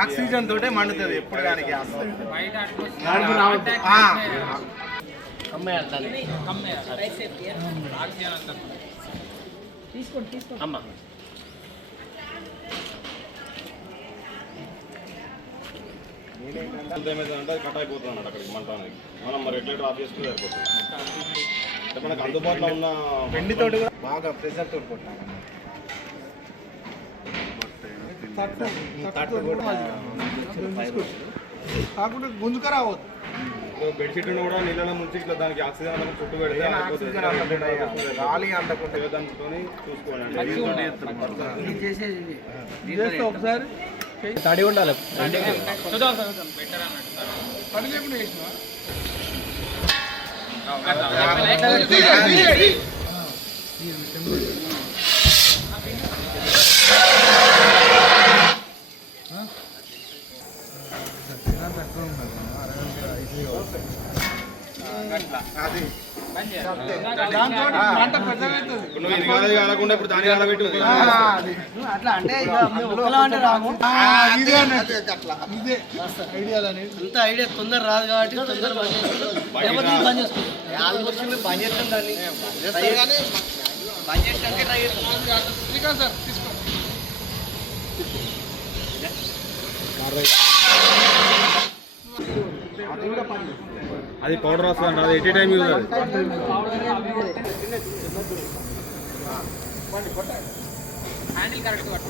Oxygen తోటే మండుతుంది ఎప్పుడు కానీ గ్యాస్ అమ్మా అంటే కట్ అయిపోతుంది అన్నట్టు అక్కడికి మంట అనేది మనం రెగ్యులేటర్ ఆఫ్ చేసుకుని సరిపోతుంది. అంటే మనకు అందుబాటులో ఉన్న వెండితోటి కూడా బాగా ప్రెషర్ తోటి కొట్టాలి. కాకుండా గుంజుక రావద్దు. బెడ్షీట్ కూడా నీళ్ళలో ముంచి ఇట్లా దానికి ఆక్సిజన్ చుట్టూ పెడితే గాలి అందకుండా దాంతో చూసుకోండి. ఒకసారి తడి ఉండాలి. కాకుండా ఇప్పుడు దాని ఆడబెట్టు అట్లా అంటే అంత ఐడియా తొందర రాదు కాబట్టి తొందర బంద్ చేసుకుంటాం. ఆల్మోస్ట్ మేము బంద్ చేస్తాం దాన్ని బంద్ చేయడానికి ట్రై చేస్తాం. అది పౌడర్ వస్తుంది. అది ఎట్ టైం యూజ్ అది హ్యాండిల్ కరెక్ట్ పట్టు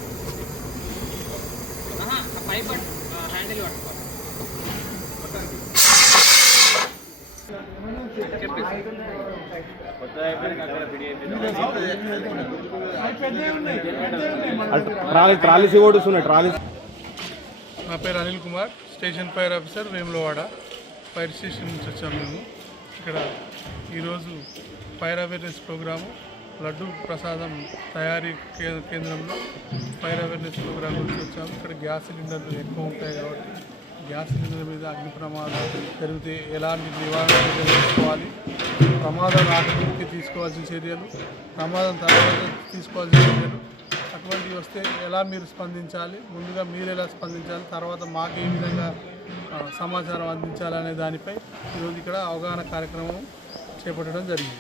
పైప్ హ్యాండిల్ పట్టుకోవాలి. ట్రాలీస్ ఓడుస్తున్నాయి. ట్రాలీస్. నా పేరు Anil Kumar, station fire officer, Vemulawada fire station నుంచి వచ్చాము. మేము ఇక్కడ ఈరోజు ఫైర్ అవేర్నెస్ ప్రోగ్రాము లడ్డు ప్రసాదం తయారీ కేంద్రంలో ఫైర్ అవేర్నెస్ ప్రోగ్రాం గురించి వచ్చాము. ఇక్కడ గ్యాస్ సిలిండర్లు ఎక్కువ ఉంటాయి కాబట్టి గ్యాస్ సిలిండర్ మీద అగ్ని ప్రమాదాలు జరిగితే ఎలాంటి నివారణ చర్యలు తీసుకోవాలి, ప్రమాదం రాకముందుకే తీసుకోవాల్సిన చర్యలు, ప్రమాదం తర్వాత తీసుకోవాల్సిన చర్యలు, అటువంటివి వస్తే ఎలా మీరు స్పందించాలి, ముందుగా మీరు ఎలా స్పందించాలి, తర్వాత మాకు ఏ విధంగా సమాచారం అందించాలనే దానిపై ఈరోజు ఇక్కడ అవగాహన కార్యక్రమం చేపట్టడం జరిగింది.